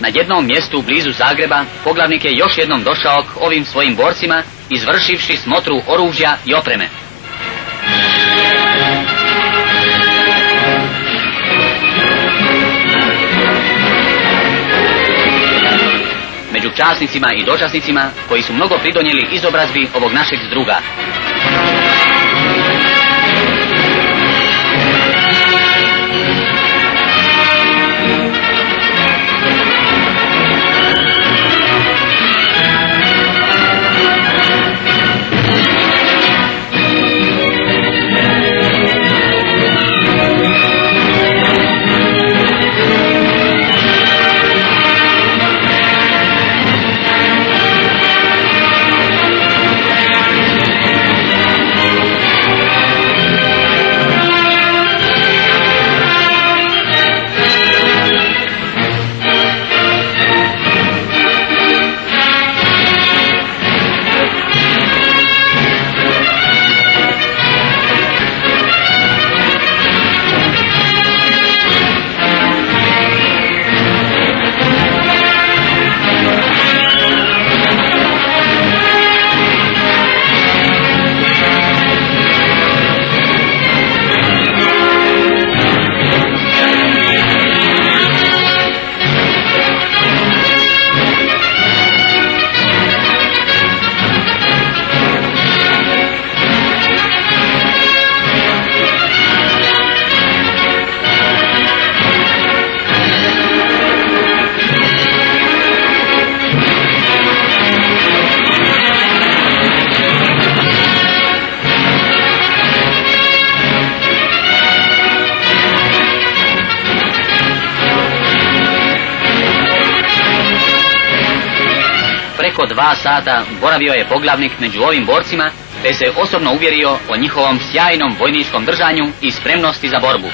Na jednom mjestu blizu Zagreba poglavnik je još jednom došao k ovim svojim borcima, izvršivši smotru oružja i opreme. Među časnicima i dočasnicima koji su mnogo pridonijeli izobrazbi ovog našeg zdruga. Preko 2 sata boravio je poglavnik među ovim borcima, te se osobno uvjerio o njihovom sjajnom vojničkom držanju i spremnosti za borbu.